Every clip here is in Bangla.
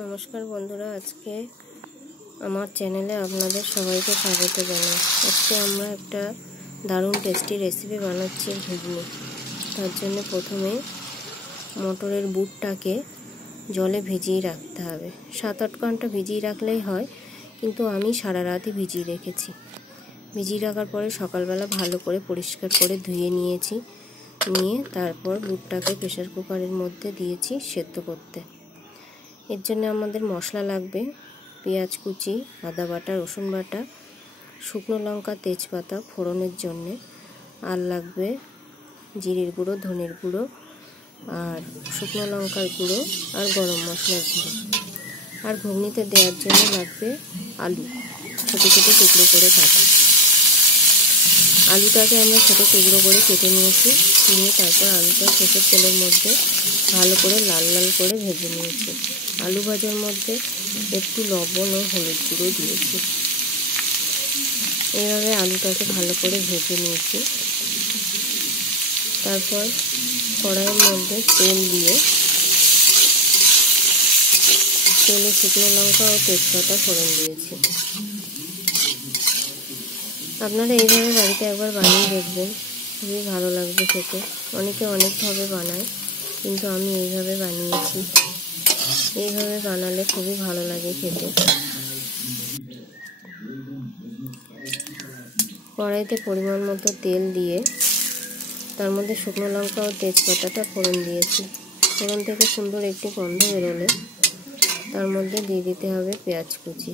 নমস্কার বন্ধুরা, আজকে আমার চ্যানেলে আপনাদের সবাইকে স্বাগত জানাই। আজকে আমরা একটা দারুণ টেস্টি রেসিপি বানাচ্ছি, ঘুগনি। তার জন্য প্রথমে মটরের বুটটাকে জলে ভিজিয়ে রাখতে হবে। 7-8 ঘন্টা ভিজিয়ে রাখলেই হয়, কিন্তু আমি সারা রাতই ভিজিয়ে রেখেছি। ভিজিয়ে রাখার পরে সকালবেলা ভালো করে পরিষ্কার করে ধুয়ে নিয়েছি। নিয়ে তারপর বুটটাকে প্রেসার কুকারের মধ্যে দিয়েছি সেদ্ধ করতে। এর জন্য আমাদের মশলা লাগবে পেঁয়াজ কুচি, আদা বাটা, রসুন বাটা, শুকনো লঙ্কা, তেজপাতা ফোড়নের জন্যে, আর লাগবে জিরের গুঁড়ো, ধনের গুঁড়ো, আর শুকনো লঙ্কার গুঁড়ো, আর গরম মশলার গুঁড়ো। আর ঘুগনিতে দেওয়ার জন্য লাগবে আলু, ছোটো ছোটো টুকরো করে কাটা। আলুটাকে আমরা ছোটো টুকরো করে কেটে নিয়েছি। নিয়ে তারপর আলুটা সরষের তেলের মধ্যে ভালো করে লাল লাল করে ভেজে নিয়েছি। আলু ভাজার মধ্যে একটু লবণ ও হলুদ গুঁড়ো দিয়েছি। এইভাবে আলুটাকে ভালো করে ভেজে নিয়েছি। তারপর কড়াইয়ের মধ্যে তেল দিয়ে তেলে শুকনো লঙ্কা ও তেজপাতা ফোড়ন দিয়েছি। আপনারা এইভাবে বাড়িতে একবার বানিয়ে দেখবেন, খুবই ভালো লাগবে খেতে। অনেকে অনেকভাবে বানায়, কিন্তু আমি এইভাবে বানিয়েছি। এইভাবে বানালে খুবই ভালো লাগে খেতে। কড়াইতে পরিমাণ মতো তেল দিয়ে তার মধ্যে শুকনো লঙ্কা ও তেজপাতাটা ফোড়ন দিয়েছি। ফোড়ন থেকে সুন্দর একটি গন্ধ বেরোলে তার মধ্যে দিয়ে দিতে হবে পেঁয়াজ কুচি।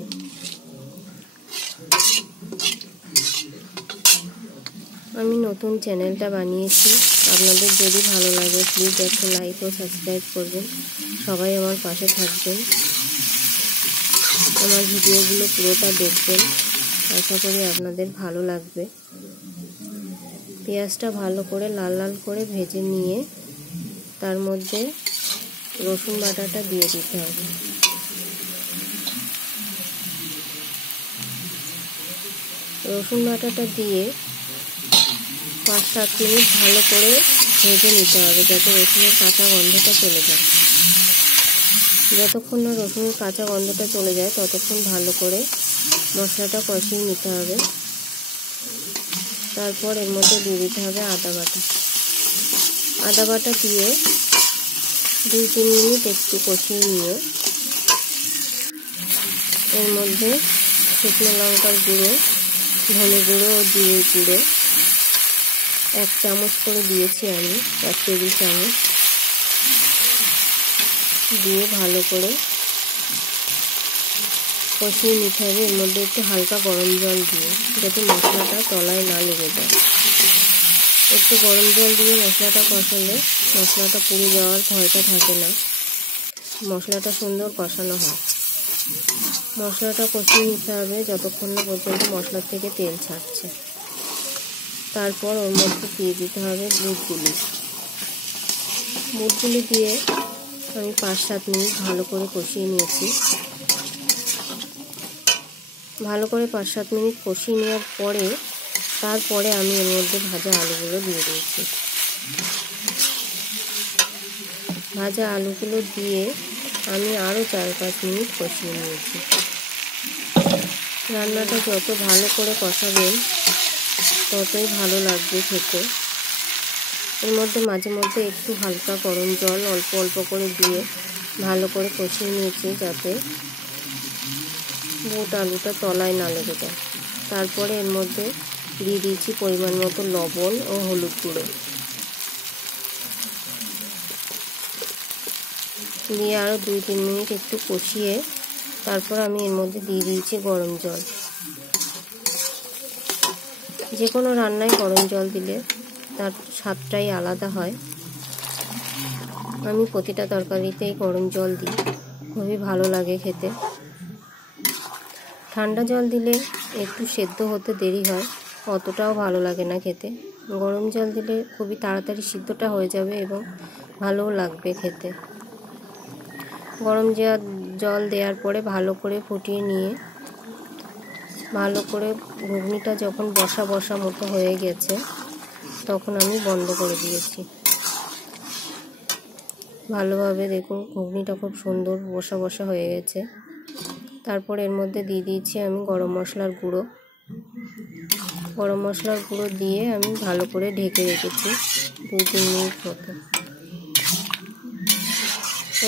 আমি নতুন চ্যানেলটা বানিয়েছি, আপনাদের যদি ভালো লাগে প্লিজ একটা লাইক ও সাবস্ক্রাইব করবেন। সবাই আমার পাশে থাকবেন, আমার ভিডিওগুলো পুরোটা দেখবেন। আশা করি আপনাদের ভালো লাগবে। পেঁয়াজটা ভালো করে লাল লাল করে ভেজে নিয়ে তার মধ্যে রসুন বাটাটা দিয়ে দিতে হবে। রসুন বাটাটা দিয়ে 5-7 মিনিট ভালো করে ভেজে নিতে হবে, যাতে রসুনের কাঁচা গন্ধটা চলে যায়। যতক্ষণ না রসুনের কাঁচা গন্ধটা চলে যায় ততক্ষণ ভালো করে মশলাটা কষিয়ে নিতে হবে। তারপর এর মধ্যে দিয়ে দিতে হবে আদা বাটা। আদা বাটা দিয়ে 2-3 মিনিট একটু কষিয়ে নিয়ে এর মধ্যে শুকনো লঙ্কার গুঁড়ো, ধনে গুঁড়ো ও জিরে গুঁড়ো 1 চামচ করে দিয়েছি আমি, 1 টেবিল চামচ দিয়ে ভালো করে কষিয়ে নিতে হবে। এর মধ্যে একটু হালকা গরম জল দিয়ে, যাতে মশলাটা তলায় না লেগে যায়। একটু গরম জল দিয়ে মশলাটা কষালে মশলাটা পুড়ে যাওয়ার ভয়টা থাকে না, মশলাটা সুন্দর কষানো হয়। মশলাটা কষিয়ে নিতে হবে যতক্ষণ না পর্যন্ত মশলার থেকে তেল ছাড়ছে। তারপর ওর মধ্যে দিয়ে দিতে হবে বুটগুলি। বুটগুলি দিয়ে আমি 5-7 মিনিট ভালো করে কষিয়ে নিয়েছি। ভালো করে 5-7 মিনিট কষিয়ে নেওয়ার পরে তারপরে আমি এর মধ্যে ভাজা আলুগুলো দিয়ে দিয়েছি। ভাজা আলুগুলো দিয়ে আমি আরও 4-5 মিনিট কষিয়ে নিয়েছি। রান্নাটা যত ভালো করে কষাবেন ততই ভালো লাগবে খেতে। এর মধ্যে মাঝে মধ্যে একটু হালকা গরম জল অল্প অল্প করে দিয়ে ভালো করে কষিয়ে নিয়েছি, যাতে বুট আলুটা তলায় না লেগে যায়। তারপরে এর মধ্যে দিয়ে দিয়েছি পরিমাণ মতো লবণ ও হলুদ গুঁড়ো দিয়ে আরও 2-3 মিনিট একটু কষিয়ে তারপর আমি এর মধ্যে দিয়ে দিয়েছি গরম জল। যে কোনো রান্নায় গরম জল দিলে তার স্বাদটাই আলাদা হয়। আমি প্রতিটা তরকারিতেই গরম জল দিই, খুবই ভালো লাগে খেতে। ঠান্ডা জল দিলে একটু সেদ্ধ হতে দেরি হয়, অতটাও ভালো লাগে না খেতে। গরম জল দিলে খুবই তাড়াতাড়ি সিদ্ধটা হয়ে যাবে এবং ভালোও লাগবে খেতে। গরম জল দেওয়ার পরে ভালো করে ফুটিয়ে নিয়ে ভালো করে ঘুগনিটা যখন বসা বসা মতো হয়ে গেছে তখন আমি বন্ধ করে দিয়েছি। ভালোভাবে দেখুন ঘুগনিটা খুব সুন্দর বসা বসা হয়ে গেছে। তারপর এর মধ্যে দিয়ে দিয়েছি আমি গরম মশলার গুঁড়ো। গরম মশলার গুঁড়ো দিয়ে আমি ভালো করে ঢেকে রেখেছি 2-3 মিনিট মতো।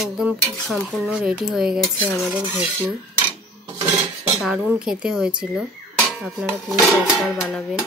একদম সম্পূর্ণ রেডি হয়ে গেছে আমাদের ঘুগনি। দারুণ খেতে হয়েছিল, আপনারা প্লিজ একবার বানাবেন।